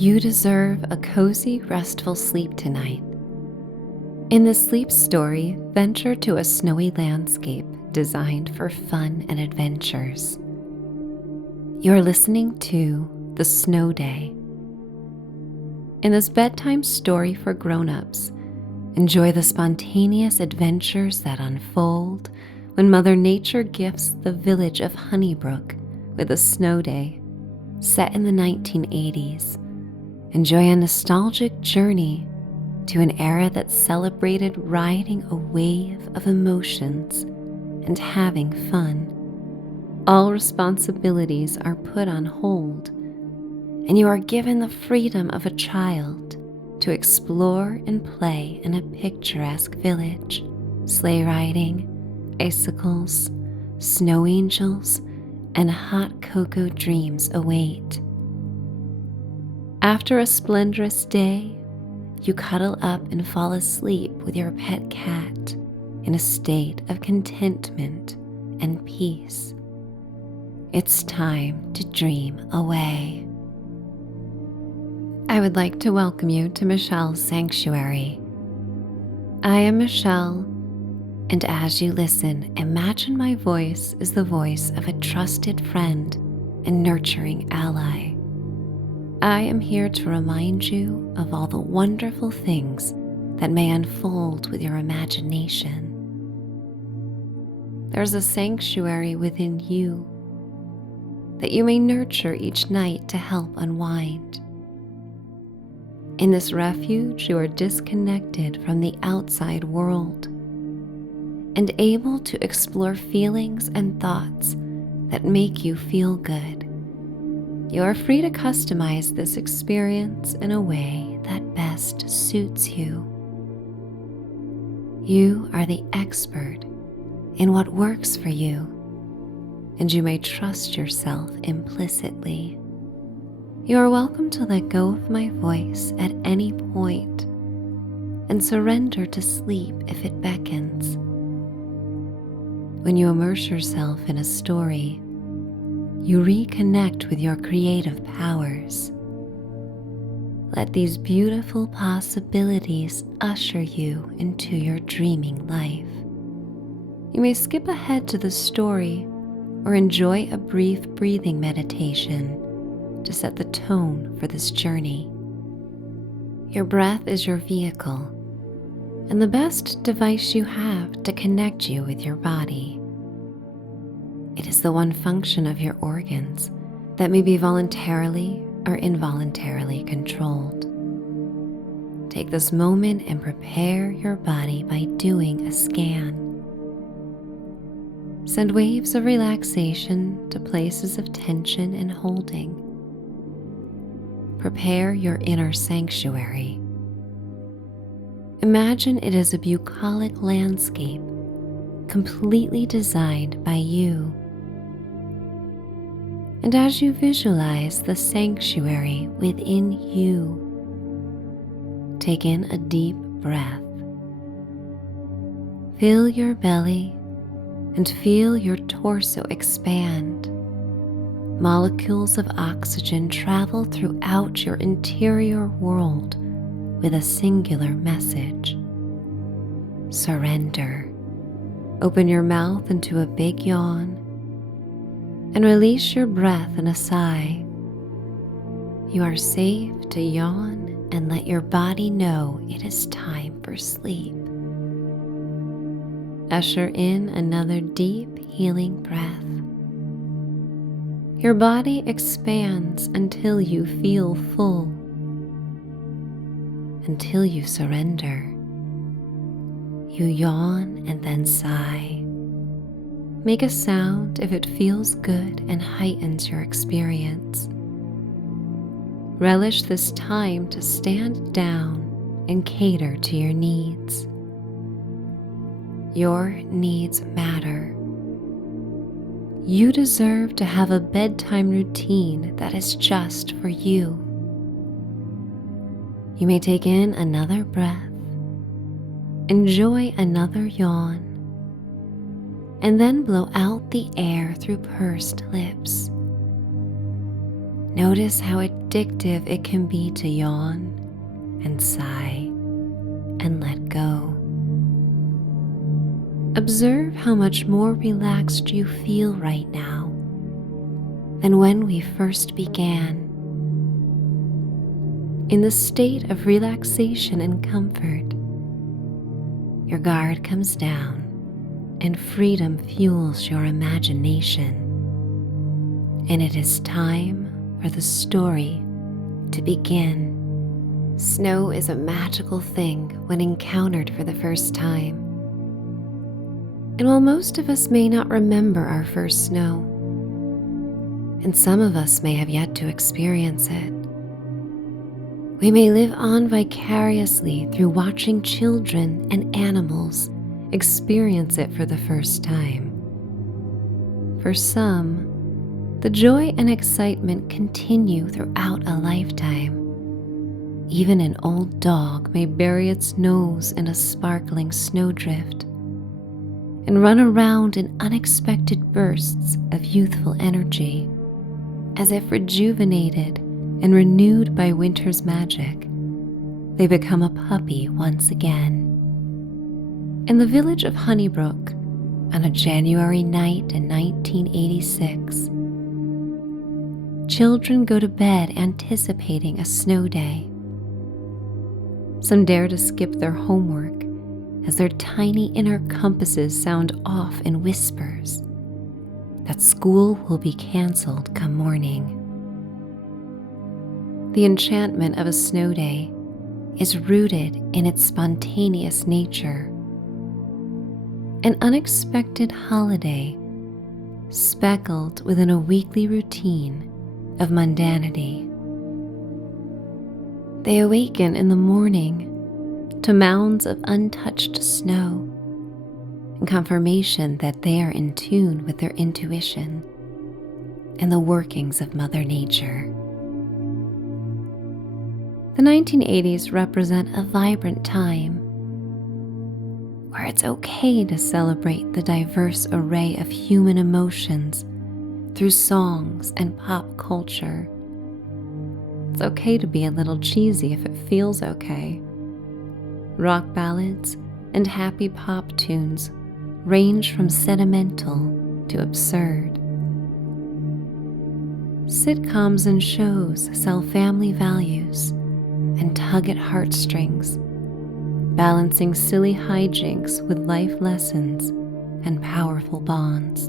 You deserve a cozy, restful sleep tonight. In this sleep story, venture to a snowy landscape designed for fun and adventures. You are listening to The Snow Day. In this bedtime story for grown-ups, enjoy the spontaneous adventures that unfold when Mother Nature gifts the village of Honey Brook with a snow day set in the 1980s. Enjoy a nostalgic journey to an era that celebrated riding a wave of emotions and having fun. All responsibilities are put on hold, and you are given the freedom of a child to explore and play in a picturesque village. Sleigh riding, icicles, snow angels, and hot cocoa dreams await. After a splendorous day, you cuddle up and fall asleep with your pet cat in a state of contentment and peace. It's time to dream away. I would like to welcome you to Michelle's Sanctuary. I am Michelle, and as you listen, imagine my voice is the voice of a trusted friend and nurturing ally. I am here to remind you of all the wonderful things that may unfold with your imagination. There's a sanctuary within you that you may nurture each night to help unwind. In this refuge, you are disconnected from the outside world and able to explore feelings and thoughts that make you feel good. You are free to customize this experience in a way that best suits you. You are the expert in what works for you, and you may trust yourself implicitly. You are welcome to let go of my voice at any point and surrender to sleep if it beckons. When you immerse yourself in a story, you reconnect with your creative powers. Let these beautiful possibilities usher you into your dreaming life. You may skip ahead to the story or enjoy a brief breathing meditation to set the tone for this journey. Your breath is your vehicle and the best device you have to connect you with your body. It is the one function of your organs that may be voluntarily or involuntarily controlled. Take this moment and prepare your body by doing a scan. Send waves of relaxation to places of tension and holding. Prepare your inner sanctuary. Imagine it is a bucolic landscape completely designed by you. And as you visualize the sanctuary within you, take in a deep breath. Fill your belly and feel your torso expand. Molecules of oxygen travel throughout your interior world with a singular message. Surrender. Open your mouth into a big yawn and release your breath in a sigh. You are safe to yawn and let your body know it is time for sleep. Usher in another deep, healing breath. Your body expands until you feel full, until you surrender. You yawn and then sigh. Make a sound if it feels good and heightens your experience. Relish this time to stand down and cater to your needs. Your needs matter. You deserve to have a bedtime routine that is just for you. You may take in another breath, enjoy another yawn, and then blow out the air through pursed lips. Notice how addictive it can be to yawn and sigh and let go. Observe how much more relaxed you feel right now than when we first began. In the state of relaxation and comfort, your guard comes down and freedom fuels your imagination. And it is time for the story to begin. Snow is a magical thing when encountered for the first time. And while most of us may not remember our first snow, and some of us may have yet to experience it, we may live on vicariously through watching children and animals experience it for the first time. For some, the joy and excitement continue throughout a lifetime. Even an old dog may bury its nose in a sparkling snowdrift and run around in unexpected bursts of youthful energy, as if rejuvenated and renewed by winter's magic. They become a puppy once again. In the village of Honey Brook, on a January night in 1986, children go to bed anticipating a snow day. Some dare to skip their homework as their tiny inner compasses sound off in whispers that school will be canceled come morning. The enchantment of a snow day is rooted in its spontaneous nature, an unexpected holiday speckled within a weekly routine of mundanity. They awaken in the morning to mounds of untouched snow and confirmation that they are in tune with their intuition and the workings of Mother Nature. The 1980s represent a vibrant time where it's okay to celebrate the diverse array of human emotions through songs and pop culture. It's okay to be a little cheesy if it feels okay. Rock ballads and happy pop tunes range from sentimental to absurd. Sitcoms and shows sell family values and tug at heartstrings, balancing silly hijinks with life lessons and powerful bonds.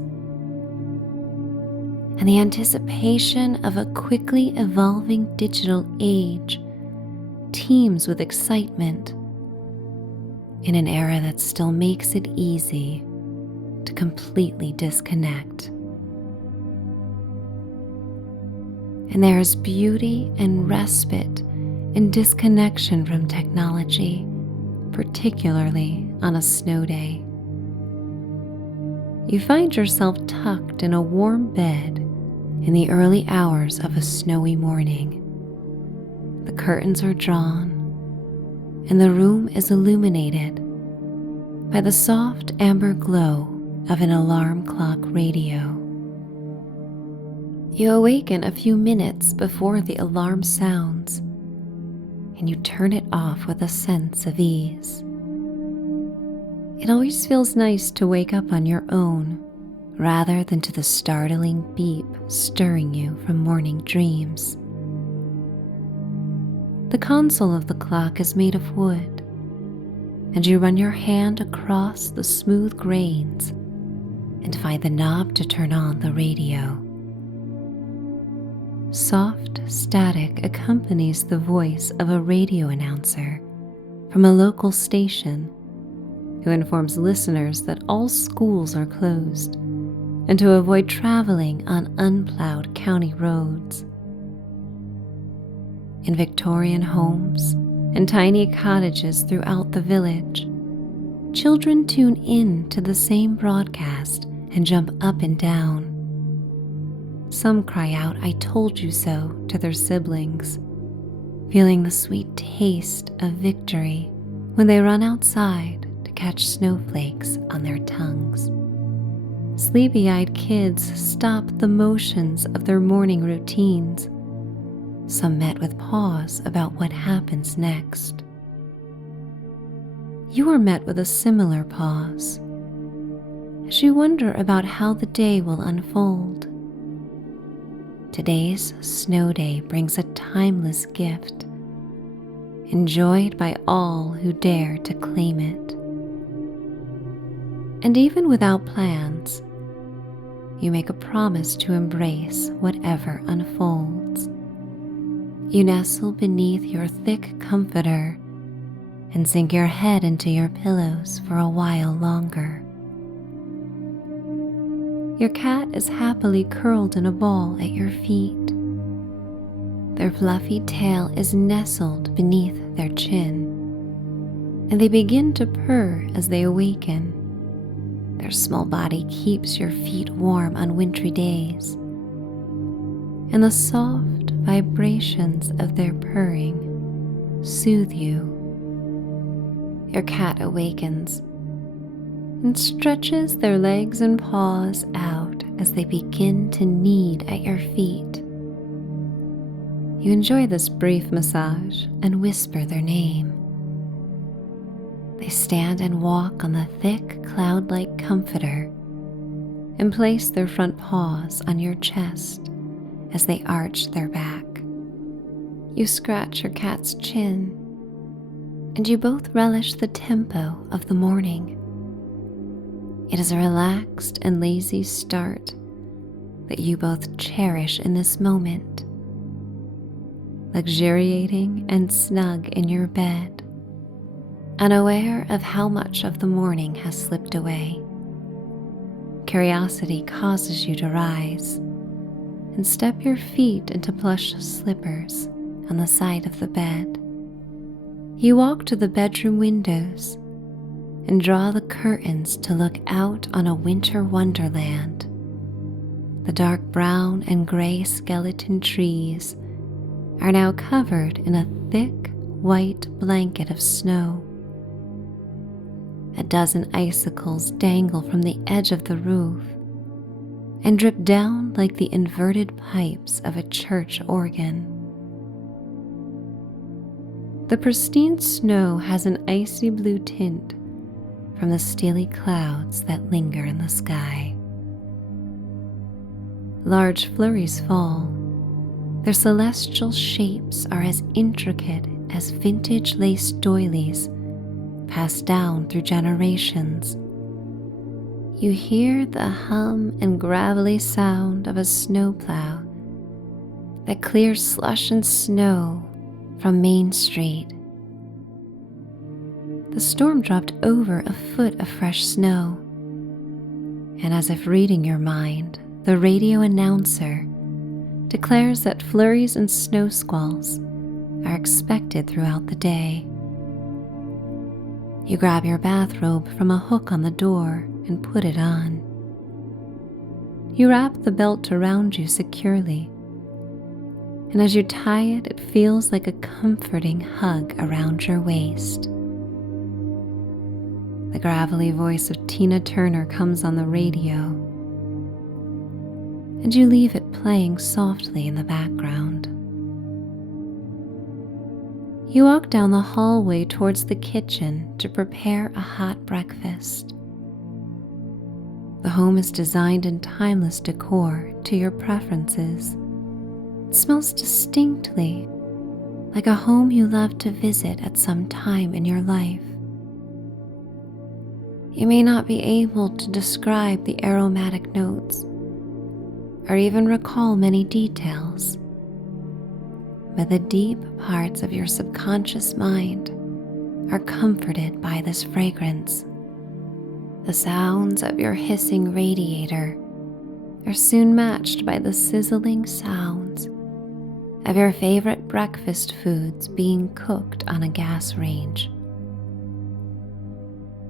And the anticipation of a quickly evolving digital age teems with excitement in an era that still makes it easy to completely disconnect. And there is beauty and respite in disconnection from technology, particularly on a snow day. You find yourself tucked in a warm bed in the early hours of a snowy morning. The curtains are drawn, and the room is illuminated by the soft amber glow of an alarm clock radio. You awaken a few minutes before the alarm sounds, and you turn it off with a sense of ease. It always feels nice to wake up on your own rather than to the startling beep stirring you from morning dreams. The console of the clock is made of wood, and you run your hand across the smooth grains and find the knob to turn on the radio. Soft static accompanies the voice of a radio announcer from a local station who informs listeners that all schools are closed and to avoid traveling on unplowed county roads. In Victorian homes and tiny cottages throughout the village, children tune in to the same broadcast and jump up and down. Some cry out, "I told you so," to their siblings, feeling the sweet taste of victory when they run outside to catch snowflakes on their tongues. Sleepy-eyed kids stop the motions of their morning routines some met with pause about what happens next. You are met with a similar pause as you wonder about how the day will unfold. Today's snow day brings a timeless gift, enjoyed by all who dare to claim it. And even without plans, you make a promise to embrace whatever unfolds. You nestle beneath your thick comforter and sink your head into your pillows for a while longer. Your cat is happily curled in a ball at your feet. Their fluffy tail is nestled beneath their chin, and they begin to purr as they awaken. Their small body keeps your feet warm on wintry days, and the soft vibrations of their purring soothe you. Your cat awakens and stretches their legs and paws out as they begin to knead at your feet. You enjoy this brief massage and whisper their name. They stand and walk on the thick cloud-like comforter and place their front paws on your chest as they arch their back. You scratch your cat's chin, and you both relish the tempo of the morning. It is a relaxed and lazy start that you both cherish in this moment, luxuriating and snug in your bed, unaware of how much of the morning has slipped away. Curiosity causes you to rise and step your feet into plush slippers on the side of the bed. You walk to the bedroom windows and draw the curtains to look out on a winter wonderland. The dark brown and gray skeleton trees are now covered in a thick white blanket of snow. A dozen icicles dangle from the edge of the roof and drip down like the inverted pipes of a church organ. The pristine snow has an icy blue tint from the steely clouds that linger in the sky. Large flurries fall. Their celestial shapes are as intricate as vintage lace doilies passed down through generations. You hear the hum and gravelly sound of a snowplow that clears slush and snow from Main Street. The storm dropped over a foot of fresh snow, and as if reading your mind, the radio announcer declares that flurries and snow squalls are expected throughout the day. You grab your bathrobe from a hook on the door and put it on. You wrap the belt around you securely, and as you tie it, it feels like a comforting hug around your waist. The gravelly voice of Tina Turner comes on the radio, and you leave it playing softly in the background. You walk down the hallway towards the kitchen to prepare a hot breakfast. The home is designed in timeless decor to your preferences. It smells distinctly like a home you love to visit at some time in your life. You may not be able to describe the aromatic notes or even recall many details, but the deep parts of your subconscious mind are comforted by this fragrance. The sounds of your hissing radiator are soon matched by the sizzling sounds of your favorite breakfast foods being cooked on a gas range.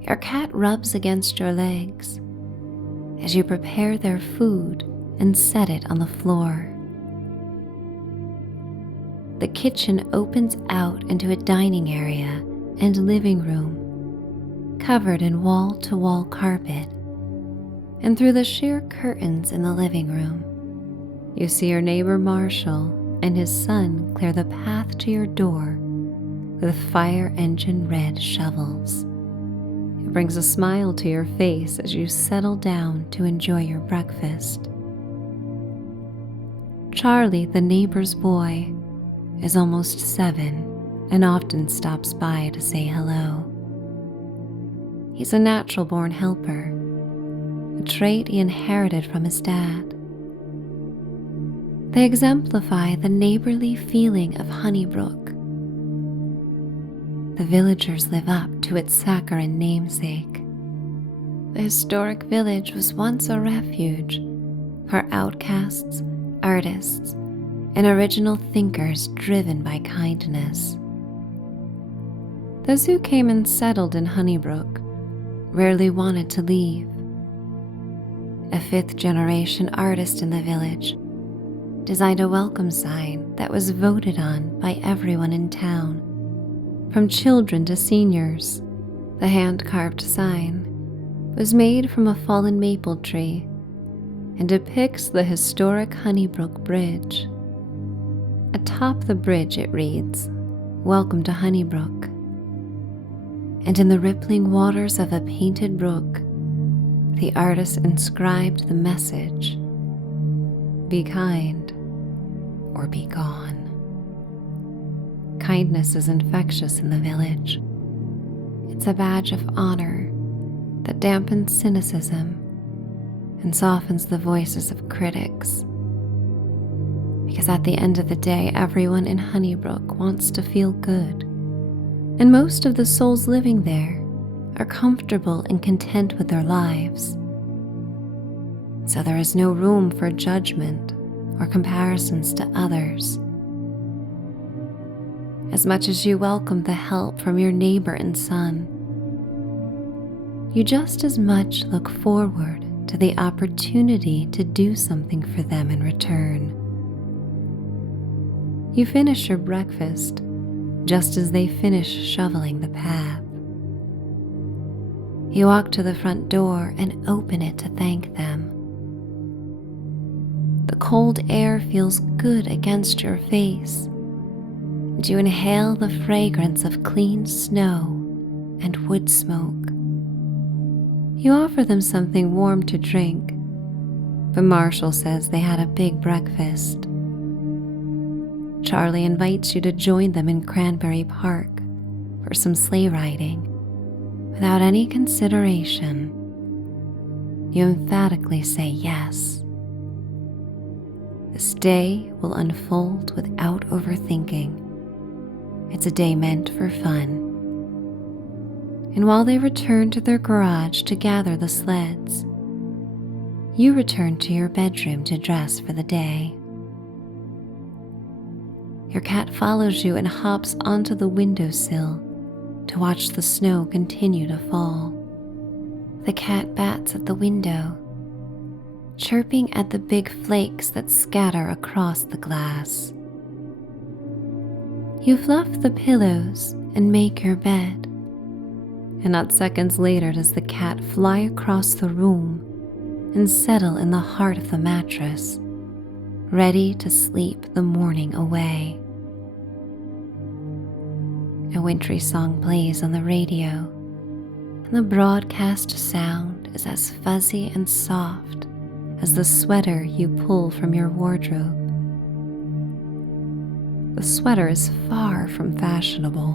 Your cat rubs against your legs as you prepare their food and set it on the floor. The kitchen opens out into a dining area and living room covered in wall-to-wall carpet, and through the sheer curtains in the living room, you see your neighbor Marshall and his son clear the path to your door with fire engine red shovels. It brings a smile to your face as you settle down to enjoy your breakfast. Charlie, the neighbor's boy, is almost 7 and often stops by to say hello. He's a natural-born helper, a trait he inherited from his dad. They exemplify the neighborly feeling of Honey Brook. The villagers live up to its saccharine namesake. The historic village was once a refuge for outcasts, artists, and original thinkers driven by kindness. Those who came and settled in Honey Brook rarely wanted to leave. A 5th-generation artist in the village designed a welcome sign that was voted on by everyone in town, from children to seniors. The hand-carved sign was made from a fallen maple tree and depicts the historic Honey Brook Bridge. Atop the bridge it reads, "Welcome to Honey Brook." And in the rippling waters of a painted brook, the artist inscribed the message, "Be kind or be gone." Kindness is infectious in the village. It's a badge of honor that dampens cynicism and softens the voices of critics. Because at the end of the day, everyone in Honey Brook wants to feel good. And most of the souls living there are comfortable and content with their lives. So there is no room for judgment or comparisons to others. As much as you welcome the help from your neighbor and son, you just as much look forward to the opportunity to do something for them in return. You finish your breakfast just as they finish shoveling the path. You walk to the front door and open it to thank them. The cold air feels good against your face, and you inhale the fragrance of clean snow and wood smoke. You offer them something warm to drink, but Marshall says they had a big breakfast. Charlie invites you to join them in Cranberry Park for some sleigh riding. Without any consideration, you emphatically say yes. This day will unfold without overthinking. It's a day meant for fun. And while they return to their garage to gather the sleds, you return to your bedroom to dress for the day. Your cat follows you and hops onto the windowsill to watch the snow continue to fall. The cat bats at the window, chirping at the big flakes that scatter across the glass. You fluff the pillows and make your bed, and not seconds later does the cat fly across the room and settle in the heart of the mattress, ready to sleep the morning away. A wintry song plays on the radio, and the broadcast sound is as fuzzy and soft as the sweater you pull from your wardrobe. The sweater is far from fashionable,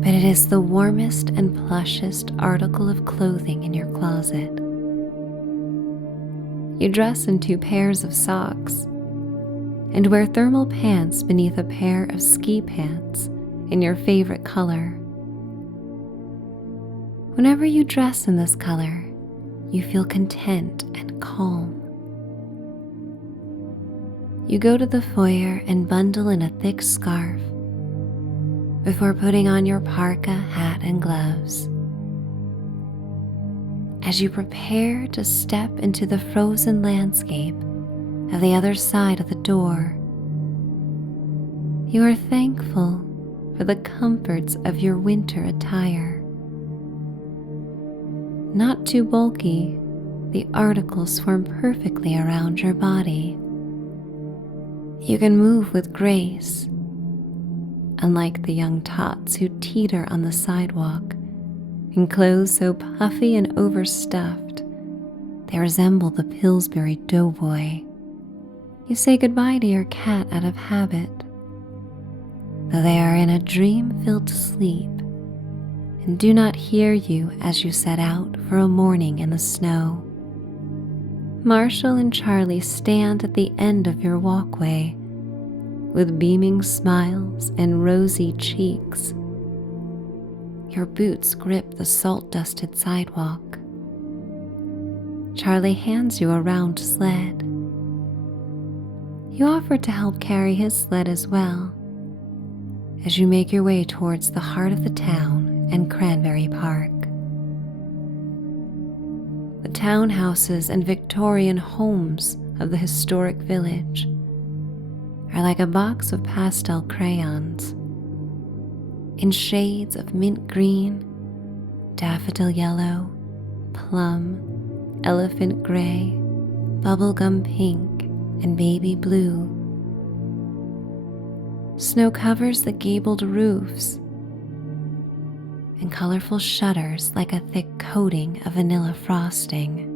but it is the warmest and plushest article of clothing in your closet. You dress in 2 pairs of socks and wear thermal pants beneath a pair of ski pants in your favorite color. Whenever you dress in this color, you feel content and calm. You go to the foyer and bundle in a thick scarf before putting on your parka, hat, and gloves. As you prepare to step into the frozen landscape of the other side of the door, you are thankful for the comforts of your winter attire. Not too bulky, the articles form perfectly around your body. You can move with grace, unlike the young tots who teeter on the sidewalk in clothes so puffy and overstuffed they resemble the Pillsbury doughboy. You say goodbye to your cat out of habit, though they are in a dream-filled sleep and do not hear you as you set out for a morning in the snow. Marshall and Charlie stand at the end of your walkway with beaming smiles and rosy cheeks. Your boots grip the salt-dusted sidewalk. Charlie hands you a round sled. You offer to help carry his sled as well as you make your way towards the heart of the town and Cranberry Park. The townhouses and Victorian homes of the historic village are like a box of pastel crayons in shades of mint green, daffodil yellow, plum, elephant gray, bubblegum pink, and baby blue. Snow covers the gabled roofs, and colorful shutters like a thick coating of vanilla frosting.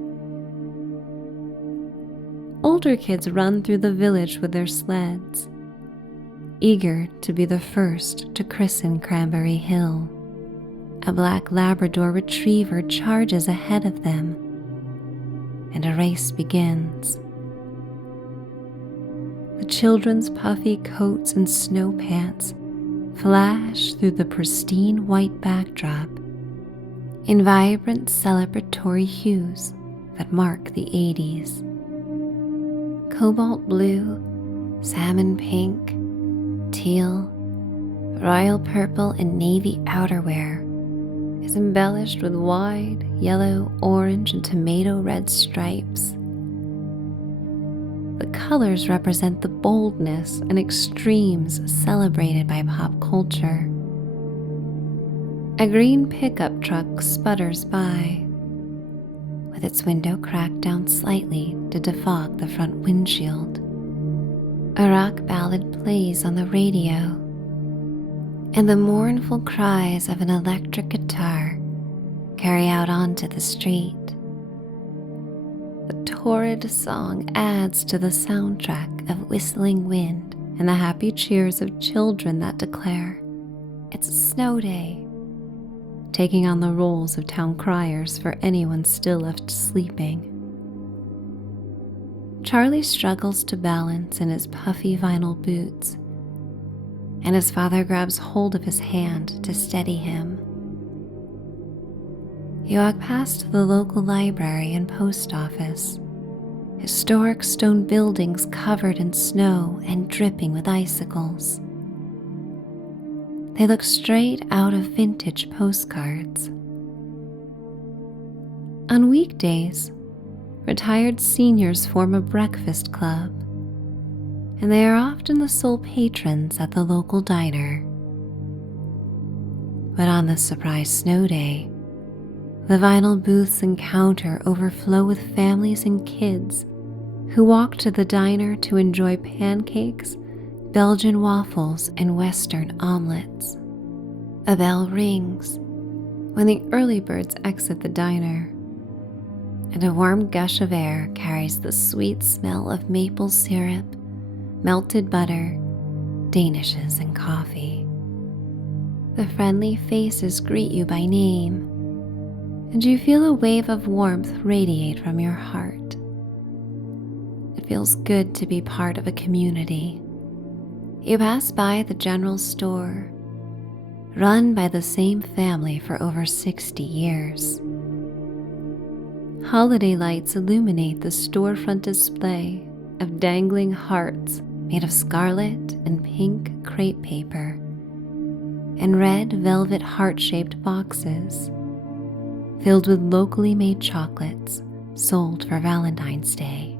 Older kids run through the village with their sleds, eager to be the first to christen Cranberry Hill. A black Labrador retriever charges ahead of them, and a race begins. The children's puffy coats and snow pants flash through the pristine white backdrop in vibrant celebratory hues that mark the 80s. Cobalt blue, salmon pink, teal, royal purple, and navy outerwear is embellished with wide yellow, orange, and tomato red stripes. The colors represent the boldness and extremes celebrated by pop culture. A green pickup truck sputters by, with its window cracked down slightly to defog the front windshield. A rock ballad plays on the radio, and the mournful cries of an electric guitar carry out onto the street. The torrid song adds to the soundtrack of whistling wind and the happy cheers of children that declare, "It's a snow day," taking on the roles of town criers for anyone still left sleeping. Charlie struggles to balance in his puffy vinyl boots, and his father grabs hold of his hand to steady him. You walk past the local library and post office, historic stone buildings covered in snow and dripping with icicles. They look straight out of vintage postcards. On weekdays, retired seniors form a breakfast club, and they are often the sole patrons at the local diner. But on this surprise snow day, the vinyl booths and counter overflow with families and kids who walk to the diner to enjoy pancakes, Belgian waffles, and Western omelets. A bell rings when the early birds exit the diner, and a warm gush of air carries the sweet smell of maple syrup, melted butter, danishes, and coffee. The friendly faces greet you by name, and you feel a wave of warmth radiate from your heart. It feels good to be part of a community. You pass by the general store, run by the same family for over 60 years. Holiday lights illuminate the storefront display of dangling hearts made of scarlet and pink crepe paper, and red velvet heart-shaped boxes filled with locally made chocolates sold for Valentine's Day.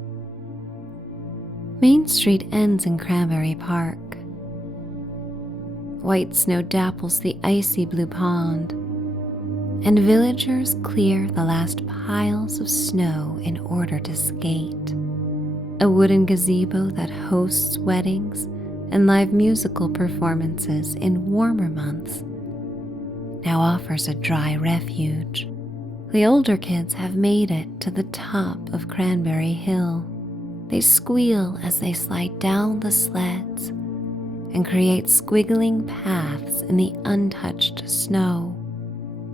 Main Street ends in Cranberry Park. White snow dapples the icy blue pond, and villagers clear the last piles of snow in order to skate. a wooden gazebo that hosts weddings and live musical performances in warmer months, now offers a dry refuge. The older kids have made it to the top of Cranberry Hill. They squeal as they slide down the sleds and create squiggling paths in the untouched snow.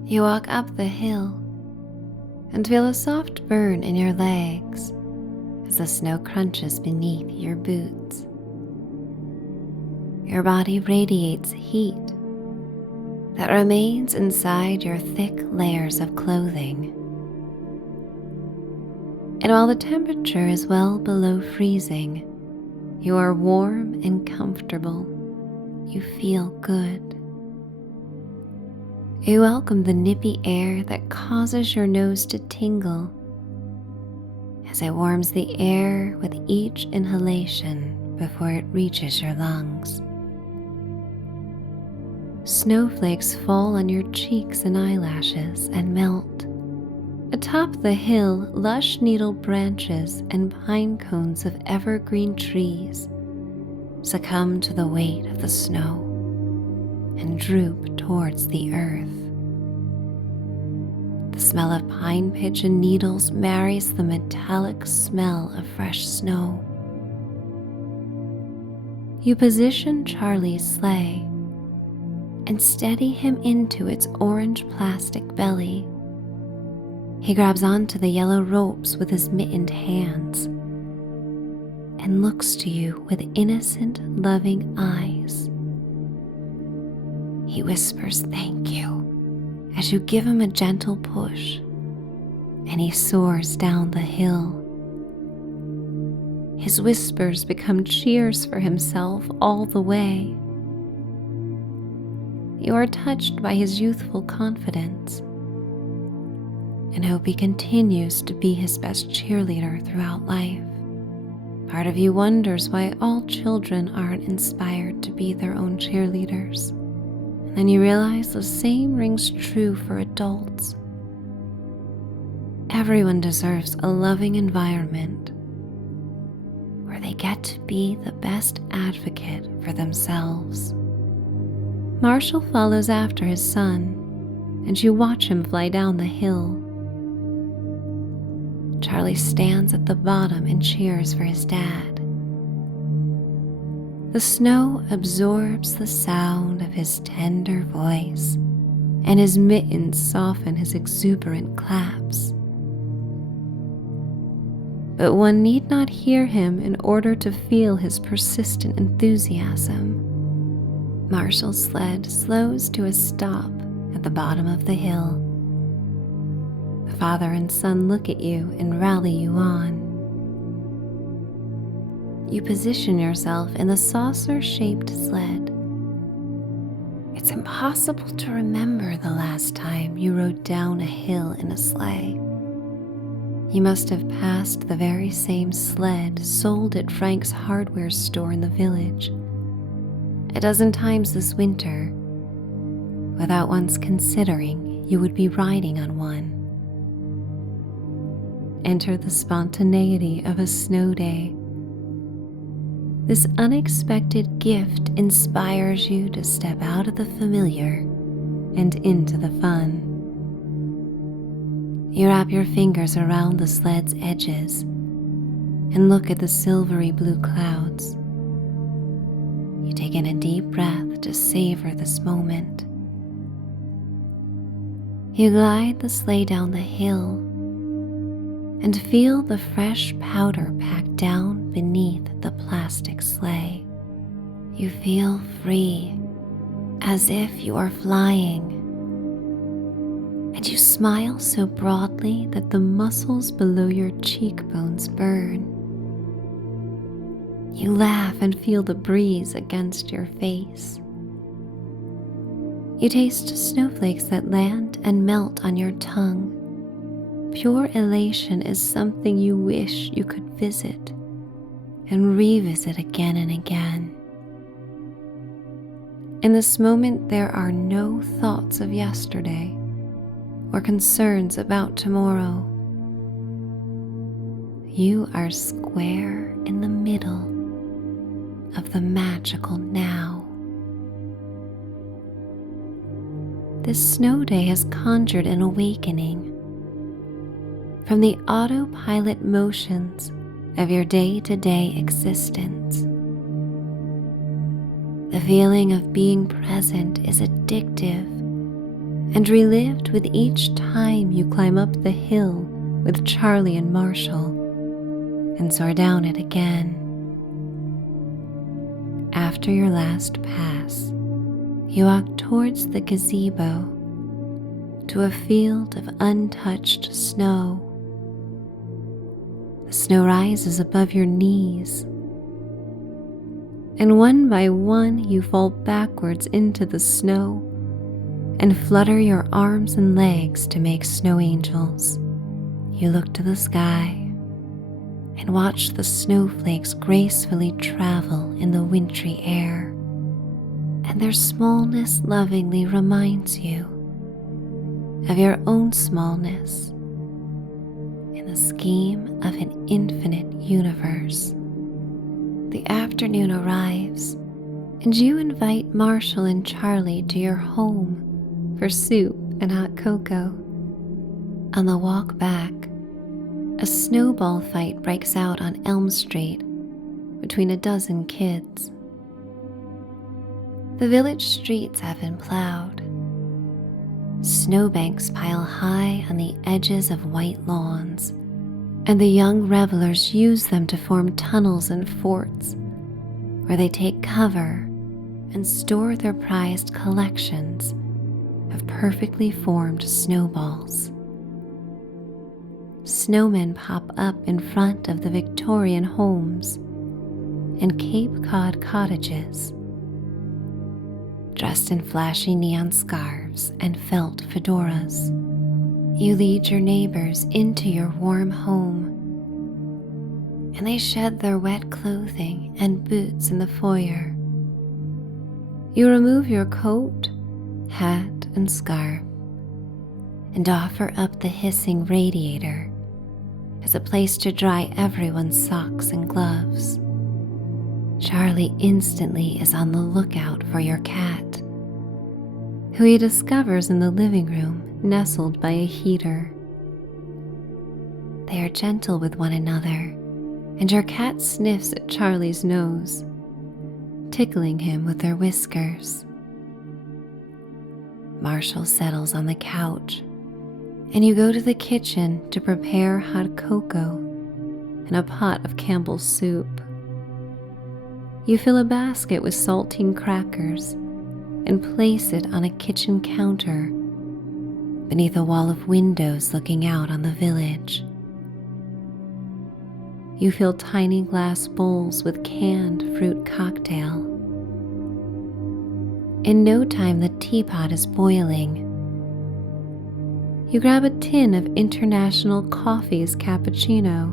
You walk up the hill and feel a soft burn in your legs as the snow crunches beneath your boots. Your body radiates heat that remains inside your thick layers of clothing. And while the temperature is well below freezing, you are warm and comfortable. You feel good. You welcome the nippy air that causes your nose to tingle as it warms the air with each inhalation before it reaches your lungs. Snowflakes fall on your cheeks and eyelashes and melt. Atop the hill, lush needle branches and pine cones of evergreen trees succumb to the weight of the snow and droop towards the earth. The smell of pine pitch and needles marries the metallic smell of fresh snow. You position Charlie's sleigh and steady him into its orange plastic belly. He grabs onto the yellow ropes with his mittened hands and looks to you with innocent, loving eyes. He whispers thank you as you give him a gentle push, and he soars down the hill. His whispers become cheers for himself all the way. You are touched by his youthful confidence and hope he continues to be his best cheerleader throughout life. Part of you wonders why all children aren't inspired to be their own cheerleaders. And then you realize the same rings true for adults. Everyone deserves a loving environment where they get to be the best advocate for themselves. Marshall follows after his son, and you watch him fly down the hill. Charlie stands at the bottom and cheers for his dad. The snow absorbs the sound of his tender voice, and his mittens soften his exuberant claps. But one need not hear him in order to feel his persistent enthusiasm. Marshall's sled slows to a stop at the bottom of the hill. The father and son look at you and rally you on. You position yourself in the saucer-shaped sled. It's impossible to remember the last time you rode down a hill in a sleigh. You must have passed the very same sled sold at Frank's hardware store in the village a dozen times this winter, without once considering you would be riding on one. Enter the spontaneity of a snow day. This unexpected gift inspires you to step out of the familiar and into the fun. You wrap your fingers around the sled's edges and look at the silvery blue clouds. You take in a deep breath to savor this moment. You glide the sleigh down the hill and feel the fresh powder packed down beneath the plastic sleigh. You feel free, as if you are flying, and you smile so broadly that the muscles below your cheekbones burn. You laugh and feel the breeze against your face. You taste snowflakes that land and melt on your tongue. Pure elation is something you wish you could visit and revisit again and again. In this moment, there are no thoughts of yesterday or concerns about tomorrow. You are square in the middle of the magical now. This snow day has conjured an awakening from the autopilot motions of your day-to-day existence. The feeling of being present is addictive and relived with each time you climb up the hill with Charlie and Marshall and soar down it again. After your last pass, you walk towards the gazebo to a field of untouched snow. The snow rises above your knees, and one by one you fall backwards into the snow and flutter your arms and legs to make snow angels. You look to the sky and watch the snowflakes gracefully travel in the wintry air, and their smallness lovingly reminds you of your own smallness in the scheme of an infinite universe. The afternoon arrives, and you invite Marshall and Charlie to your home for soup and hot cocoa. On the walk back, a snowball fight breaks out on Elm Street between a dozen kids. The village streets have been plowed. Snowbanks pile high on the edges of white lawns, and the young revelers use them to form tunnels and forts where they take cover and store their prized collections of perfectly formed snowballs. Snowmen pop up in front of the Victorian homes and Cape Cod cottages. Dressed in flashy neon scarves and felt fedoras, you lead your neighbors into your warm home, and they shed their wet clothing and boots in the foyer. You remove your coat, hat, and scarf and offer up the hissing radiator as a place to dry everyone's socks and gloves. Charlie instantly is on the lookout for your cat, who he discovers in the living room nestled by a heater. They are gentle with one another, and your cat sniffs at Charlie's nose, tickling him with their whiskers. Marshall settles on the couch, and you go to the kitchen to prepare hot cocoa and a pot of Campbell's soup. You fill a basket with saltine crackers and place it on a kitchen counter beneath a wall of windows looking out on the village. You fill tiny glass bowls with canned fruit cocktail. In no time, the teapot is boiling. You grab a tin of International Coffee's cappuccino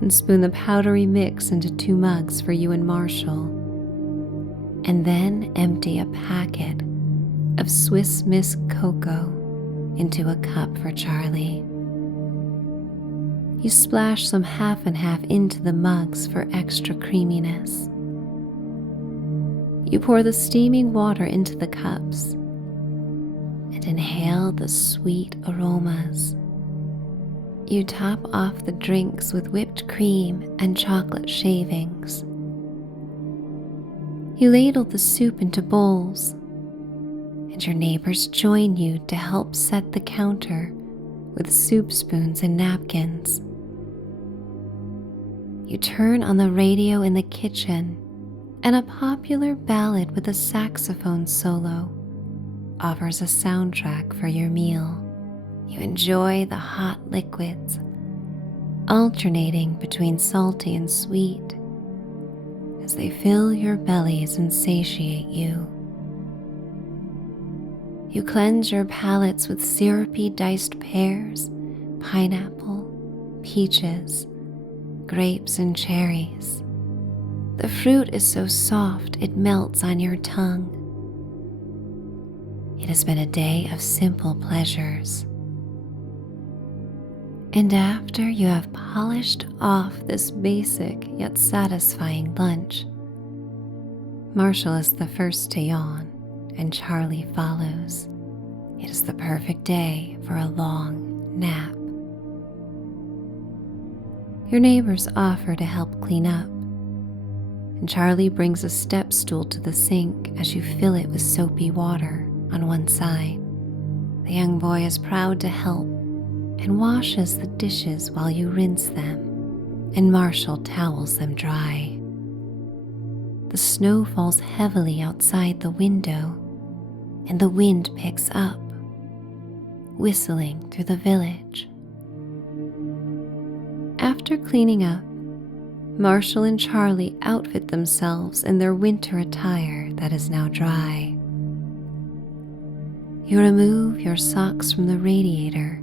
and spoon the powdery mix into 2 mugs for you and Marshall, and then empty a packet of Swiss Miss cocoa into a cup for Charlie. You splash some half and half into the mugs for extra creaminess. You pour the steaming water into the cups and inhale the sweet aromas. You top off the drinks with whipped cream and chocolate shavings. You ladle the soup into bowls, and your neighbors join you to help set the counter with soup spoons and napkins. You turn on the radio in the kitchen, and a popular ballad with a saxophone solo offers a soundtrack for your meal. You enjoy the hot liquids, alternating between salty and sweet, as they fill your bellies and satiate you. You cleanse your palates with syrupy diced pears, pineapple, peaches, grapes, and cherries. The fruit is so soft it melts on your tongue. It has been a day of simple pleasures. And after you have polished off this basic yet satisfying lunch, Marshall is the first to yawn and Charlie follows. It is the perfect day for a long nap. Your neighbors offer to help clean up, and Charlie brings a step stool to the sink as you fill it with soapy water on one side. The young boy is proud to help and washes the dishes while you rinse them, and Marshall towels them dry. The snow falls heavily outside the window, and the wind picks up, whistling through the village. After cleaning up, Marshall and Charlie outfit themselves in their winter attire that is now dry. You remove your socks from the radiator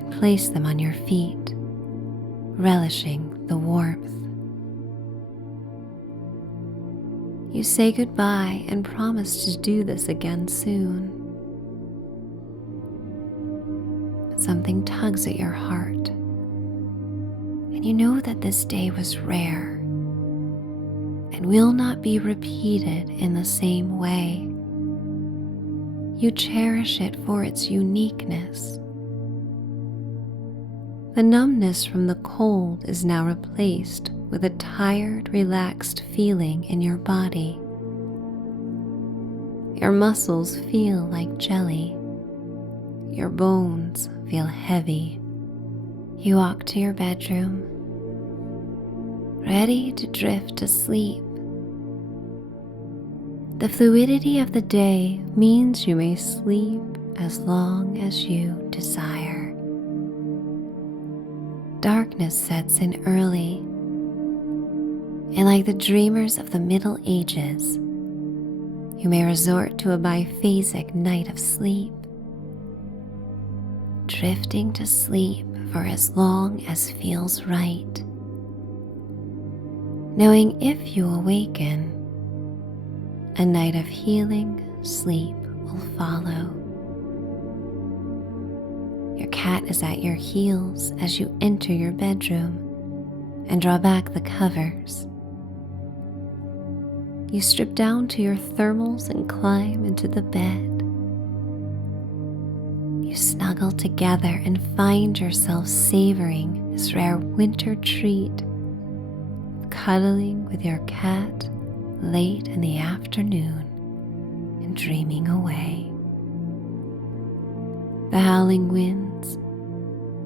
and place them on your feet, relishing the warmth. You say goodbye and promise to do this again soon. But something tugs at your heart, and you know that this day was rare and will not be repeated in the same way. You cherish it for its uniqueness. The numbness from the cold is now replaced with a tired, relaxed feeling in your body. Your muscles feel like jelly. Your bones feel heavy. You walk to your bedroom, ready to drift to sleep. The fluidity of the day means you may sleep as long as you desire. Darkness sets in early, and like the dreamers of the Middle Ages, you may resort to a biphasic night of sleep, drifting to sleep for as long as feels right, knowing if you awaken, a night of healing sleep will follow. Your cat is at your heels as you enter your bedroom and draw back the covers. You strip down to your thermals and climb into the bed. You snuggle together and find yourself savoring this rare winter treat, cuddling with your cat late in the afternoon and dreaming away. The howling winds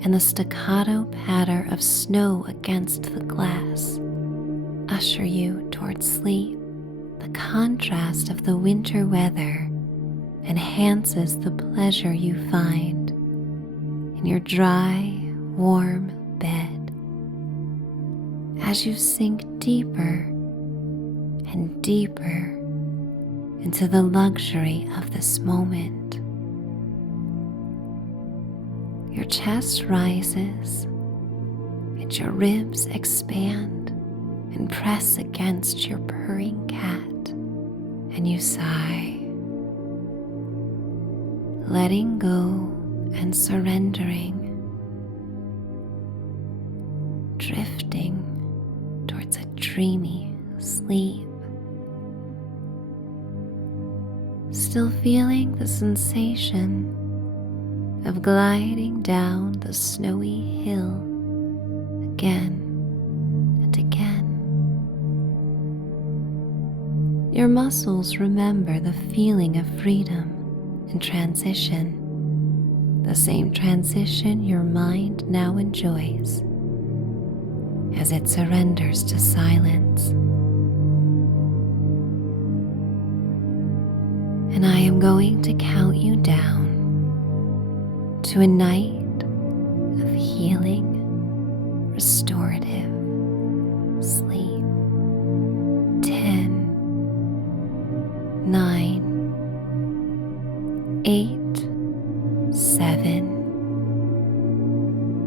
and the staccato patter of snow against the glass usher you towards sleep. The contrast of the winter weather enhances the pleasure you find in your dry, warm bed as you sink deeper and deeper into the luxury of this moment. Your chest rises and your ribs expand and press against your purring cat, and you sigh, letting go and surrendering, drifting towards a dreamy sleep. Still feeling the sensation of gliding down the snowy hill again and again. Your muscles remember the feeling of freedom and transition, the same transition your mind now enjoys as it surrenders to silence. And I am going to count you down to a night of healing, restorative sleep. 10, 9, 8, 7,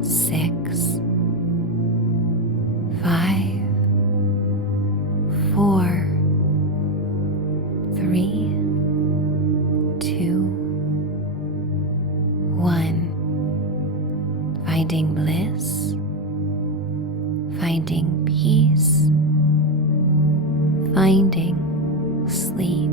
6, 5, 4, 3, 2, 1. Finding finding sleep.